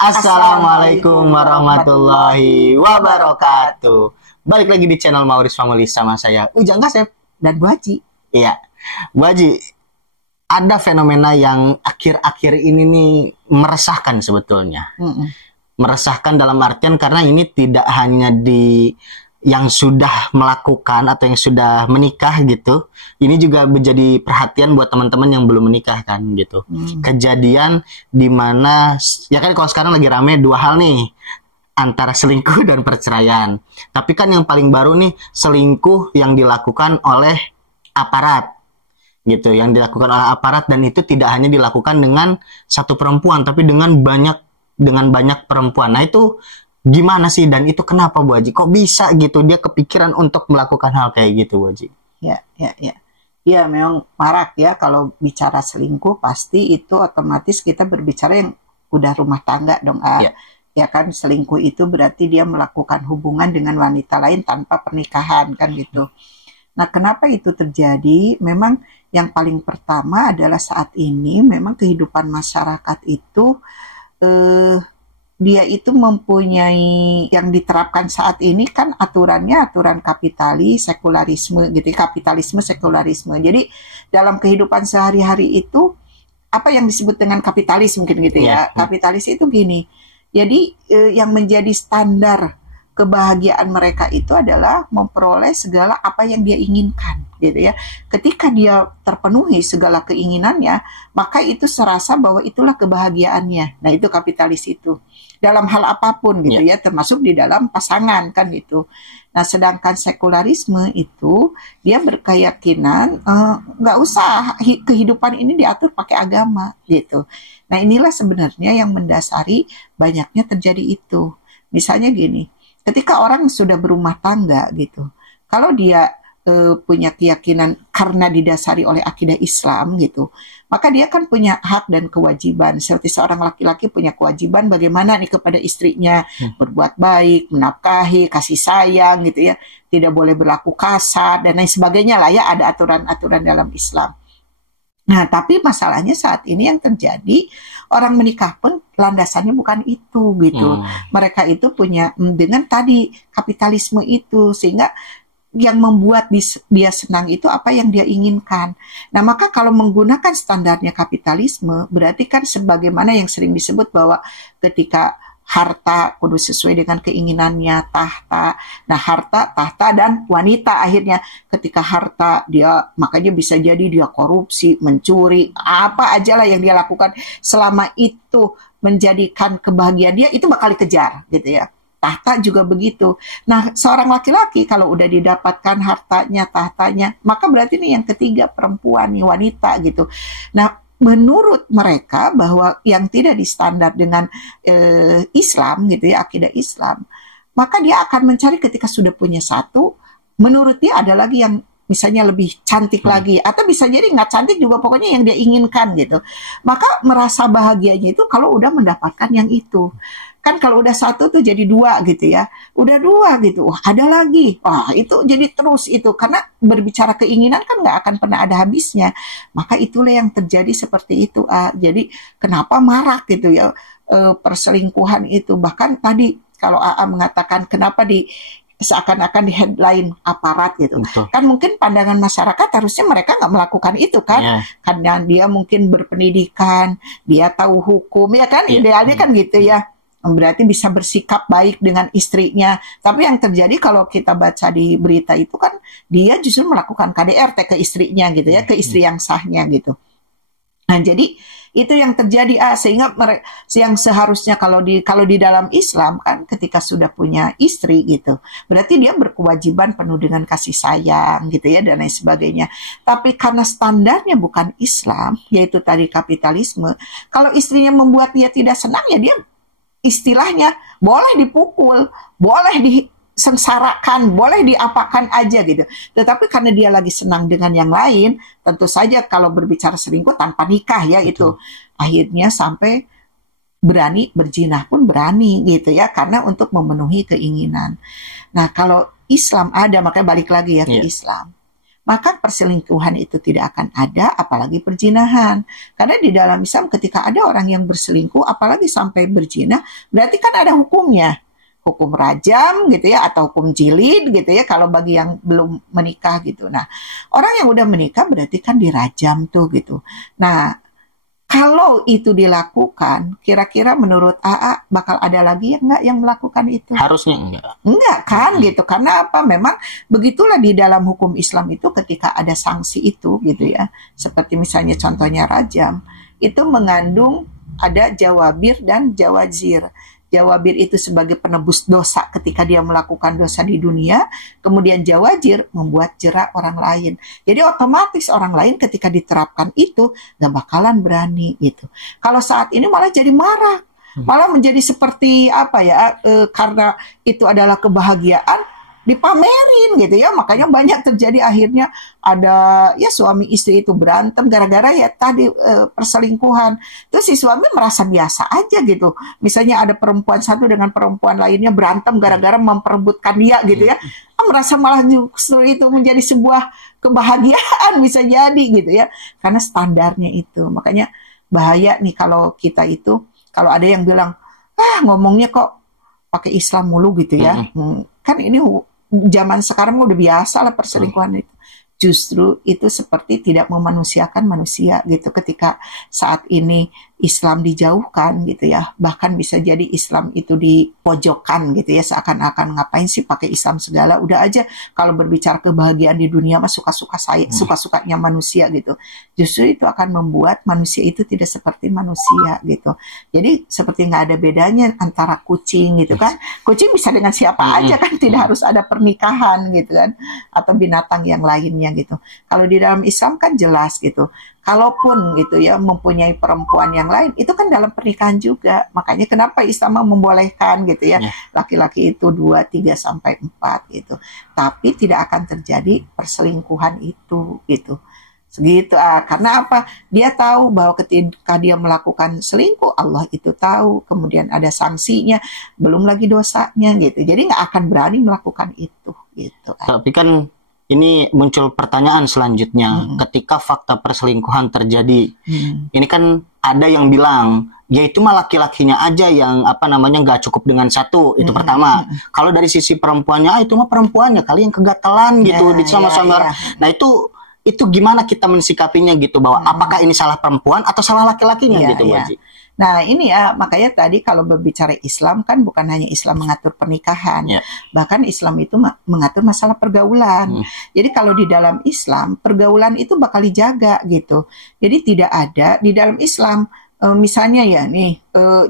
Assalamualaikum warahmatullahi wabarakatuh. Balik lagi di channel Mauris Family sama saya Ujang Kasep dan Bu Haji. Iya, Bu Haji, ada fenomena yang akhir-akhir ini nih meresahkan sebetulnya. Meresahkan dalam artian karena ini tidak hanya di yang sudah melakukan atau yang sudah menikah gitu, ini juga menjadi perhatian buat teman-teman yang belum menikah kan gitu. Kejadian di mana ya kan kalau sekarang lagi rame dua hal nih, antara selingkuh dan perceraian. Tapi kan yang paling baru nih selingkuh yang dilakukan oleh aparat gitu, yang dilakukan oleh aparat, dan itu tidak hanya dilakukan dengan satu perempuan tapi dengan banyak perempuan. Nah itu gimana sih, dan itu kenapa Bu Haji? Kok bisa gitu dia kepikiran untuk melakukan hal kayak gitu Bu Haji? Ya memang marak ya kalau bicara selingkuh, pasti itu otomatis kita berbicara yang udah rumah tangga dong. Ya kan, selingkuh itu berarti dia melakukan hubungan dengan wanita lain tanpa pernikahan kan gitu. Nah kenapa itu terjadi? Memang yang paling pertama adalah saat ini memang kehidupan masyarakat itu dia itu mempunyai yang diterapkan saat ini kan aturannya aturan kapitalis, sekularisme gitu, kapitalisme, sekularisme. Jadi dalam kehidupan sehari-hari itu apa yang disebut dengan kapitalis mungkin gitu ya. Kapitalis itu gini. Jadi yang menjadi standar kebahagiaan mereka itu adalah memperoleh segala apa yang dia inginkan gitu ya. Ketika dia terpenuhi segala keinginannya, maka itu serasa bahwa itulah kebahagiaannya. Nah, itu kapitalis itu. Dalam hal apapun gitu ya, termasuk di dalam pasangan kan gitu. Nah, sedangkan sekularisme itu dia berkeyakinan nggak usah kehidupan ini diatur pakai agama gitu. Nah, inilah sebenarnya yang mendasari banyaknya terjadi itu. Misalnya gini, ketika orang sudah berumah tangga gitu, kalau dia punya keyakinan karena didasari oleh akidah Islam gitu, maka dia kan punya hak dan kewajiban. Seperti seorang laki-laki punya kewajiban bagaimana nih kepada istrinya, berbuat baik, menafkahi, kasih sayang gitu ya, tidak boleh berlaku kasar dan lain sebagainya lah ya, ada aturan-aturan dalam Islam. Nah, tapi masalahnya saat ini yang terjadi, orang menikah pun landasannya bukan itu gitu. Mereka itu punya dengan tadi kapitalisme itu, sehingga yang membuat dia senang itu apa yang dia inginkan. Nah, maka kalau menggunakan standarnya kapitalisme, berarti kan sebagaimana yang sering disebut bahwa ketika harta kudu sesuai dengan keinginannya, tahta. Nah, harta, tahta, dan wanita akhirnya. Ketika harta dia, makanya bisa jadi dia korupsi, mencuri, apa aja lah yang dia lakukan. Selama itu menjadikan kebahagiaan dia, itu bakal dikejar gitu ya. Tahta juga begitu. Nah, seorang laki-laki kalau udah didapatkan hartanya, tahtanya, maka berarti nih yang ketiga perempuan, nih wanita gitu. Nah, menurut mereka bahwa yang tidak distandar dengan Islam gitu ya, akidah Islam, maka dia akan mencari ketika sudah punya satu, menurut dia ada lagi yang misalnya lebih cantik lagi, atau bisa jadi nggak cantik juga, pokoknya yang dia inginkan gitu. Maka merasa bahagianya itu kalau udah mendapatkan yang itu. Kan kalau udah satu tuh jadi dua gitu ya, udah dua gitu, wah ada lagi, wah itu jadi terus itu, karena berbicara keinginan kan nggak akan pernah ada habisnya. Maka itulah yang terjadi seperti itu. Jadi kenapa marak gitu ya perselingkuhan itu. Bahkan tadi kalau AA mengatakan kenapa seakan-akan di headline aparat gitu. Kan mungkin pandangan masyarakat harusnya mereka nggak melakukan itu kan, karena dia mungkin berpendidikan, dia tahu hukum ya kan, idealnya kan gitu ya, berarti bisa bersikap baik dengan istrinya. Tapi yang terjadi kalau kita baca di berita itu kan dia justru melakukan KDRT ke istrinya gitu ya, ke istri yang sahnya gitu. Nah, jadi itu yang terjadi sehingga yang seharusnya kalau di dalam Islam kan ketika sudah punya istri gitu, berarti dia berkewajiban penuh dengan kasih sayang gitu ya dan lain sebagainya. Tapi karena standarnya bukan Islam, yaitu tadi kapitalisme, kalau istrinya membuat dia tidak senang ya dia istilahnya boleh dipukul, boleh disengsarakan, boleh diapakan aja gitu. Tetapi karena dia lagi senang dengan yang lain, tentu saja kalau berbicara selingkuh tanpa nikah ya itu akhirnya sampai berani berzina pun berani gitu ya, karena untuk memenuhi keinginan. Nah, kalau Islam ada, makanya balik lagi ya ke Islam. maka perselingkuhan itu tidak akan ada, apalagi perzinahan. Karena di dalam Islam ketika ada orang yang berselingkuh, apalagi sampai berzina, berarti kan ada hukumnya. Hukum rajam gitu ya, atau hukum jilid gitu ya, kalau bagi yang belum menikah gitu. Nah, orang yang udah menikah berarti kan dirajam tuh gitu. Nah, kalau itu dilakukan, kira-kira menurut AA bakal ada lagi yang enggak yang melakukan itu? Harusnya enggak. Enggak kan gitu. Karena apa? Memang begitulah di dalam hukum Islam itu ketika ada sanksi itu gitu ya. Seperti misalnya contohnya rajam, itu mengandung ada jawabir dan jawazir. Jawabir itu sebagai penebus dosa ketika dia melakukan dosa di dunia, kemudian jawazir membuat jerak orang lain. Jadi otomatis orang lain ketika diterapkan itu gak bakalan berani gitu. Kalau saat ini malah jadi marah, malah menjadi seperti apa ya? Karena itu adalah kebahagiaan dipamerin gitu ya, makanya banyak terjadi akhirnya ada ya suami istri itu berantem gara-gara ya tadi perselingkuhan. Terus si suami merasa biasa aja gitu, misalnya ada perempuan satu dengan perempuan lainnya berantem gara-gara memperebutkan dia gitu ya, merasa malah justru itu menjadi sebuah kebahagiaan bisa jadi gitu ya, karena standarnya itu. Makanya bahaya nih kalau kita itu, kalau ada yang bilang ngomongnya kok pakai Islam mulu gitu ya, kan ini zaman sekarang udah biasa lah perselingkuhan itu. Justru itu seperti tidak memanusiakan manusia gitu ketika saat ini Islam dijauhkan gitu ya. Bahkan bisa jadi Islam itu dipojokkan gitu ya, seakan-akan ngapain sih pakai Islam segala, udah aja kalau berbicara kebahagiaan di dunia mah suka-suka saya, suka-sukanya manusia gitu. Justru itu akan membuat manusia itu tidak seperti manusia gitu. Jadi seperti nggak ada bedanya antara kucing gitu kan. Kucing bisa dengan siapa aja kan, tidak harus ada pernikahan gitu kan, atau binatang yang lainnya gitu. Kalau di dalam Islam kan jelas gitu. Kalaupun gitu ya mempunyai perempuan yang lain, itu kan dalam pernikahan juga. Makanya kenapa Islam membolehkan gitu ya, laki-laki itu 2, 3 sampai 4 gitu. Tapi tidak akan terjadi perselingkuhan itu gitu. Segitu karena apa? Dia tahu bahwa ketika dia melakukan selingkuh, Allah itu tahu, kemudian ada sanksinya, belum lagi dosanya gitu. Jadi nggak akan berani melakukan itu gitu kan. Tapi kan ini muncul pertanyaan selanjutnya, ketika fakta perselingkuhan terjadi, ini kan ada yang bilang, ya itu mah laki-lakinya aja yang nggak cukup dengan satu, itu pertama. Kalau dari sisi perempuannya, itu mah perempuannya kali yang kegatalan gitu, sama-sama. Nah itu gimana kita mensikapinya gitu, bahwa apakah ini salah perempuan atau salah laki-lakinya gitu, Bu Haji? Nah ini ya, makanya tadi kalau berbicara Islam kan bukan hanya Islam mengatur pernikahan, bahkan Islam itu mengatur masalah pergaulan. Jadi kalau di dalam Islam, pergaulan itu bakal dijaga gitu. Jadi tidak ada di dalam Islam, misalnya ya nih,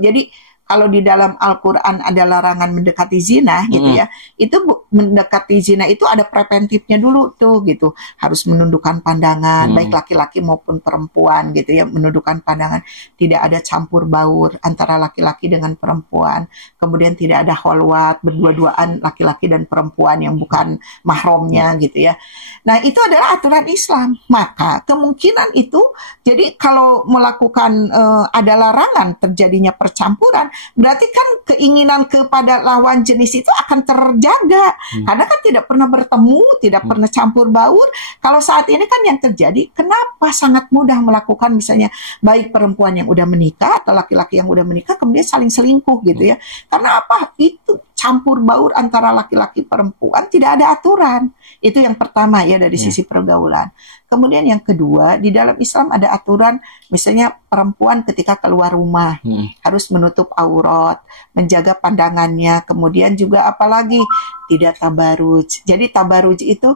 jadi kalau di dalam Al-Quran ada larangan mendekati zina gitu ya, itu mendekati zina itu ada preventifnya dulu tuh gitu, harus menundukkan pandangan, baik laki-laki maupun perempuan gitu ya, menundukkan pandangan, tidak ada campur baur antara laki-laki dengan perempuan, kemudian tidak ada kholwat, berdua-duaan laki-laki dan perempuan yang bukan mahramnya gitu ya. Nah itu adalah aturan Islam, maka kemungkinan itu, jadi kalau melakukan ada larangan terjadinya percampuran, berarti kan keinginan kepada lawan jenis itu akan terjaga, karena kan tidak pernah bertemu, tidak pernah campur baur. Kalau saat ini kan yang terjadi, kenapa sangat mudah melakukan misalnya baik perempuan yang udah menikah atau laki-laki yang udah menikah kemudian saling selingkuh gitu ya, karena apa? Itu campur baur antara laki-laki perempuan, tidak ada aturan. Itu yang pertama ya dari sisi pergaulan. Kemudian yang kedua, di dalam Islam ada aturan, misalnya perempuan ketika keluar rumah harus menutup aurat, menjaga pandangannya, kemudian juga apalagi tidak tabaruj. Jadi tabaruj itu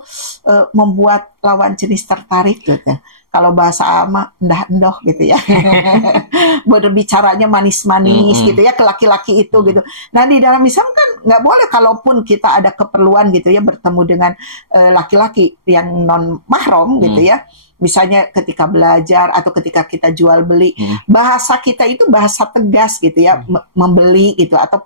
membuat lawan jenis tertarik gitu. Kalau bahasa ama endah-endoh gitu ya. Berbicaranya manis-manis gitu ya ke laki-laki itu gitu. Nah di dalam Islam kan nggak boleh, kalaupun kita ada keperluan gitu ya bertemu dengan laki-laki yang non mahram gitu ya. Misalnya ketika belajar atau ketika kita jual beli, bahasa kita itu bahasa tegas gitu ya, membeli gitu, atau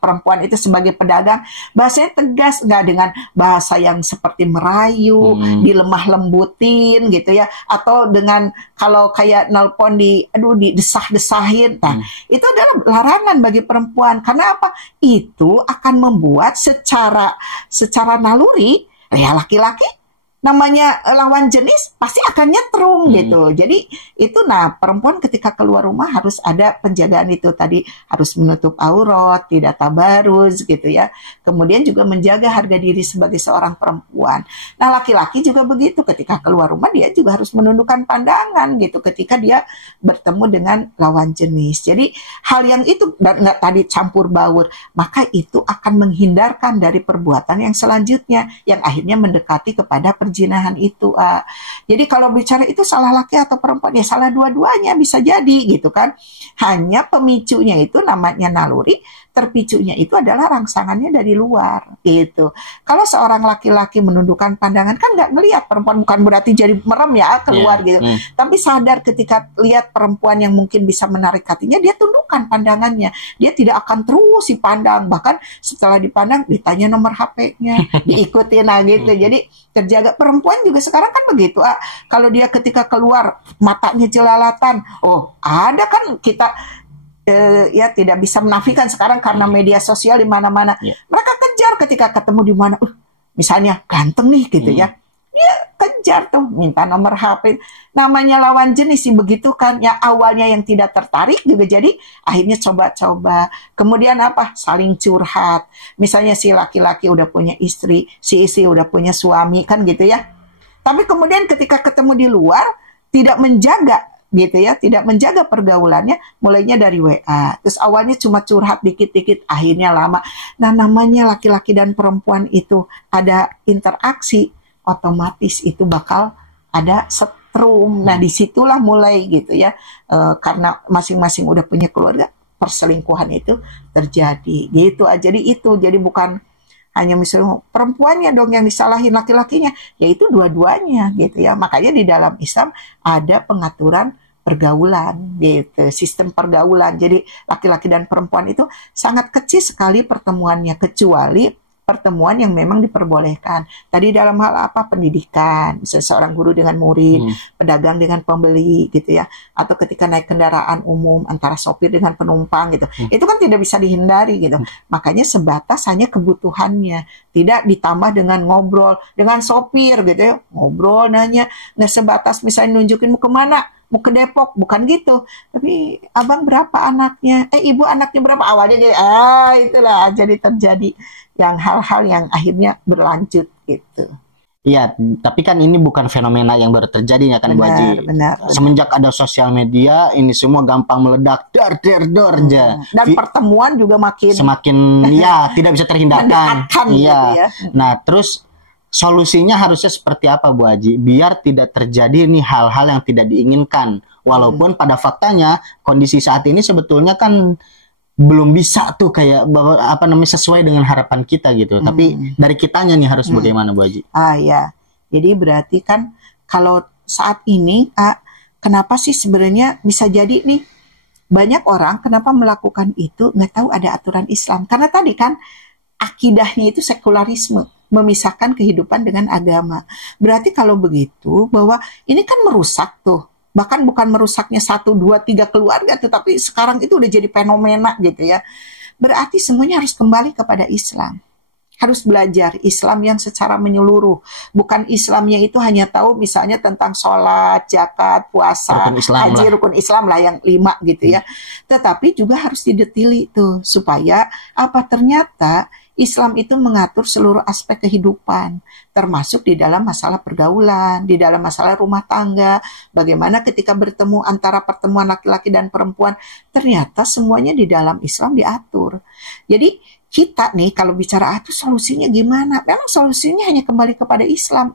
perempuan itu sebagai pedagang bahasanya tegas, nggak dengan bahasa yang seperti merayu, dilemah lembutin gitu ya, atau dengan kalau kayak nelpon didesah-desahin. Nah, itu adalah larangan bagi perempuan. Karena apa? Itu akan membuat secara naluri ya laki-laki namanya lawan jenis pasti akan nyetrum gitu. Jadi itu perempuan ketika keluar rumah harus ada penjagaan itu tadi, harus menutup aurat, tidak tabaruz gitu ya. Kemudian juga menjaga harga diri sebagai seorang perempuan. Nah, laki-laki juga begitu, ketika keluar rumah dia juga harus menundukkan pandangan gitu ketika dia bertemu dengan lawan jenis. Jadi hal yang itu dan nggak tadi campur baur, maka itu akan menghindarkan dari perbuatan yang selanjutnya yang akhirnya mendekati kepada perjinahan itu. Jadi kalau bicara itu salah laki atau perempuan, ya salah dua-duanya bisa jadi gitu kan. Hanya pemicunya itu namanya naluri, terpicunya itu adalah rangsangannya dari luar gitu. Kalau seorang laki-laki menundukkan pandangan kan nggak ngelihat perempuan, bukan berarti jadi merem ya keluar gitu. Tapi sadar ketika lihat perempuan yang mungkin bisa menarik hatinya, dia tundukkan pandangannya. Dia tidak akan terus dipandang, bahkan setelah dipandang ditanya nomor HP-nya, diikutin gitu. Jadi terjaga. Perempuan juga sekarang kan begitu. Kalau dia ketika keluar matanya jelalatan, ada kan kita ya tidak bisa menafikan sekarang karena media sosial di mana-mana. Mereka kejar ketika ketemu di mana, misalnya ganteng nih gitu ya. Dia kejar tuh, minta nomor HP. Namanya lawan jenis sih begitu kan. Ya awalnya yang tidak tertarik juga jadi akhirnya coba-coba. Kemudian apa? Saling curhat. Misalnya si laki-laki udah punya istri, si istri udah punya suami kan gitu ya. Tapi kemudian ketika ketemu di luar tidak menjaga gitu ya, tidak menjaga pergaulannya, mulainya dari WA. Terus awalnya cuma curhat dikit-dikit, akhirnya lama. Nah, namanya laki-laki dan perempuan itu ada interaksi, otomatis itu bakal ada setrum. Nah, disitulah mulai gitu ya, karena masing-masing udah punya keluarga, perselingkuhan itu terjadi gitu aja. Jadi bukan hanya misalnya perempuannya dong yang disalahin laki-lakinya, yaitu dua-duanya gitu ya. Makanya di dalam Islam ada pengaturan pergaulan gitu, sistem pergaulan. Jadi laki-laki dan perempuan itu sangat kecil sekali pertemuannya, kecuali pertemuan yang memang diperbolehkan. Tadi dalam hal apa? Pendidikan, seseorang guru dengan murid, pedagang dengan pembeli gitu ya. Atau ketika naik kendaraan umum antara sopir dengan penumpang gitu. Itu kan tidak bisa dihindari gitu. Makanya sebatas hanya kebutuhannya. Tidak ditambah dengan ngobrol dengan sopir gitu ya. Ngobrol nanya, nggak sebatas misalnya nunjukin mau kemana, mau ke Depok, bukan gitu. Tapi abang berapa anaknya? Ibu anaknya berapa? Awalnya jadi itulah jadi terjadi yang hal-hal yang akhirnya berlanjut gitu. Iya, tapi kan ini bukan fenomena yang baru terjadi ya kan Bu Haji. Benar. Semenjak ada sosial media, ini semua gampang meledak, dor aja. Dan pertemuan juga semakin ya tidak bisa terhindarkan. Iya. Gitu ya. Nah, terus solusinya harusnya seperti apa Bu Haji? Biar tidak terjadi nih hal-hal yang tidak diinginkan. Walaupun pada faktanya kondisi saat ini sebetulnya kan belum bisa tuh kayak sesuai dengan harapan kita gitu. Tapi dari kitanya nih harus bagaimana Bu Haji? Ya. Jadi berarti kan kalau saat ini kenapa sih sebenarnya bisa jadi nih banyak orang kenapa melakukan itu nggak tahu ada aturan Islam. Karena tadi kan akidahnya itu sekularisme, memisahkan kehidupan dengan agama. Berarti kalau begitu bahwa ini kan merusak tuh. Bahkan bukan merusaknya 1, 2, 3 keluarga, tetapi sekarang itu udah jadi fenomena gitu ya. Berarti semuanya harus kembali kepada Islam. Harus belajar Islam yang secara menyeluruh. Bukan Islamnya itu hanya tahu misalnya tentang sholat, zakat, puasa, haji, rukun Islam lah yang 5 gitu ya. Tetapi juga harus didetili tuh supaya ternyata Islam itu mengatur seluruh aspek kehidupan, termasuk di dalam masalah pergaulan, di dalam masalah rumah tangga, bagaimana ketika bertemu antara pertemuan laki-laki dan perempuan, ternyata semuanya di dalam Islam diatur. Jadi kita nih kalau bicara itu solusinya gimana? Memang solusinya hanya kembali kepada Islam.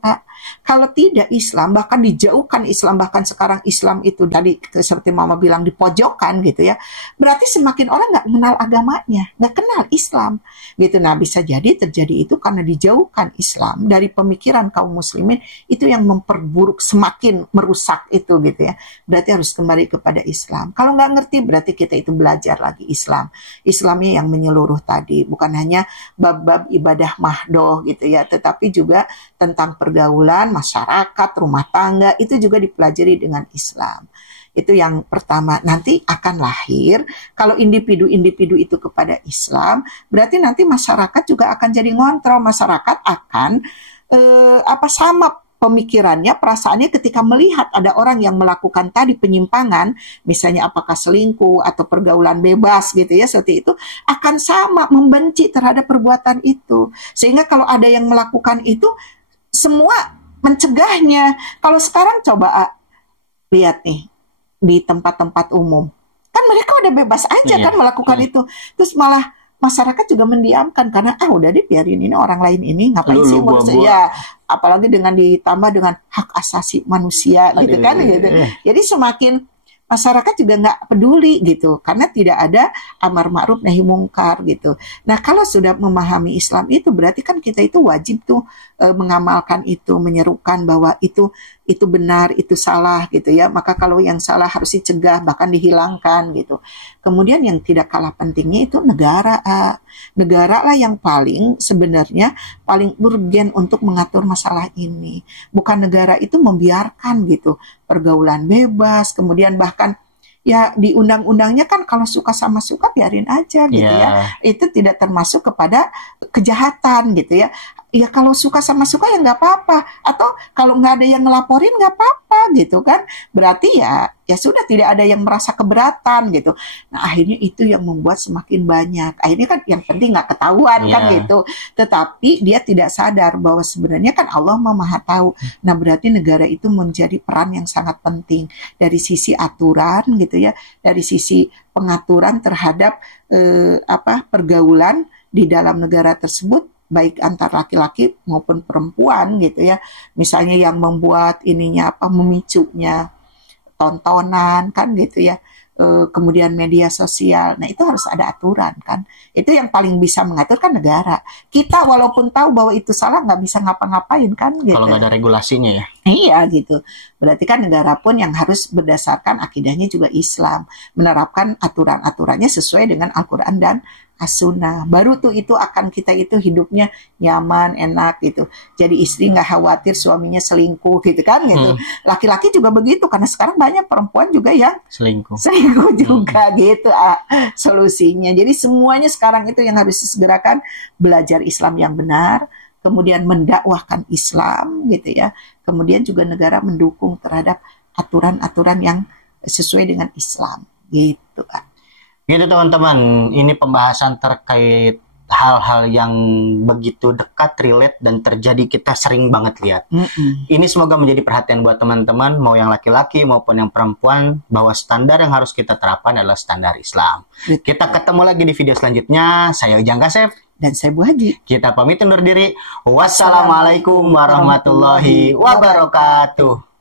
Kalau tidak Islam, bahkan dijauhkan Islam, bahkan sekarang Islam itu tadi seperti Mama bilang dipojokkan gitu ya. Berarti semakin orang nggak kenal agamanya, nggak kenal Islam gitu. Nah bisa jadi terjadi itu karena dijauhkan Islam dari pemikiran kaum muslimin, itu yang memperburuk, semakin merusak itu gitu ya. Berarti harus kembali kepada Islam. Kalau nggak ngerti berarti kita itu belajar lagi Islam. Islamnya yang menyeluruh tadi, bukan hanya bab-bab ibadah mahdoh gitu ya, tetapi juga tentang pergaulan, masyarakat, rumah tangga, itu juga dipelajari dengan Islam. Itu yang pertama. Nanti akan lahir, kalau individu-individu itu kepada Islam, berarti nanti masyarakat juga akan jadi ngontrol. Masyarakat akan sama pemikirannya, perasaannya ketika melihat ada orang yang melakukan tadi penyimpangan, misalnya apakah selingkuh atau pergaulan bebas gitu ya, seperti itu, akan sama membenci terhadap perbuatan itu. Sehingga kalau ada yang melakukan itu, semua mencegahnya. Kalau sekarang coba lihat nih, di tempat-tempat umum, kan mereka udah bebas aja kan melakukan itu. Terus malah masyarakat juga mendiamkan karena udah deh biarin ini orang lain ini ngapain sih ngurus ya, apalagi dengan ditambah dengan hak asasi manusia gitu kan gitu. Jadi semakin masyarakat juga nggak peduli gitu karena tidak ada amar ma'ruf nahi mungkar gitu. Nah kalau sudah memahami Islam itu berarti kan kita itu wajib tuh mengamalkan itu, menyerukan bahwa itu benar, itu salah gitu ya. Maka kalau yang salah harus dicegah bahkan dihilangkan gitu. Kemudian yang tidak kalah pentingnya itu negara. Negara lah yang paling sebenarnya paling urgen untuk mengatur masalah ini. Bukan negara itu membiarkan gitu pergaulan bebas, kemudian bahkan ya di undang-undangnya kan kalau suka sama suka biarin aja gitu ya. Itu tidak termasuk kepada kejahatan gitu ya. Ya kalau suka sama suka ya nggak apa-apa. Atau kalau nggak ada yang ngelaporin nggak apa-apa gitu kan. Berarti ya sudah tidak ada yang merasa keberatan gitu. Nah akhirnya itu yang membuat semakin banyak. Akhirnya kan yang penting nggak ketahuan kan gitu. Tetapi dia tidak sadar bahwa sebenarnya kan Allah Maha tahu. Nah berarti negara itu menjadi peran yang sangat penting dari sisi aturan gitu ya, dari sisi pengaturan terhadap pergaulan di dalam negara tersebut, baik antar laki-laki maupun perempuan gitu ya. Misalnya yang membuat memicunya tontonan kan gitu ya. Kemudian media sosial. Nah, itu harus ada aturan kan. Itu yang paling bisa mengatur kan negara. Kita walaupun tahu bahwa itu salah nggak bisa ngapa-ngapain kan gitu. Kalau nggak ada regulasinya ya. Iya gitu. Berarti kan negara pun yang harus berdasarkan akidahnya juga Islam, menerapkan aturan-aturannya sesuai dengan Al-Qur'an dan As-Sunnah. Baru tuh itu akan kita itu hidupnya nyaman, enak gitu. Jadi istri nggak khawatir suaminya selingkuh gitu kan gitu. Laki-laki juga begitu karena sekarang banyak perempuan juga yang selingkuh juga gitu solusinya. Jadi semuanya sekarang itu yang harus disegerakan, belajar Islam yang benar, kemudian mendakwahkan Islam gitu ya. Kemudian juga negara mendukung terhadap aturan-aturan yang sesuai dengan Islam gitu kan. Gitu teman-teman, ini pembahasan terkait hal-hal yang begitu dekat, relate, dan terjadi kita sering banget lihat. Ini semoga menjadi perhatian buat teman-teman, mau yang laki-laki maupun yang perempuan, bahwa standar yang harus kita terapkan adalah standar Islam. Kita ketemu lagi di video selanjutnya. Saya Ujang Kasep. Dan saya Bu Haji. Kita pamit undur diri. Wassalamualaikum warahmatullahi wabarakatuh.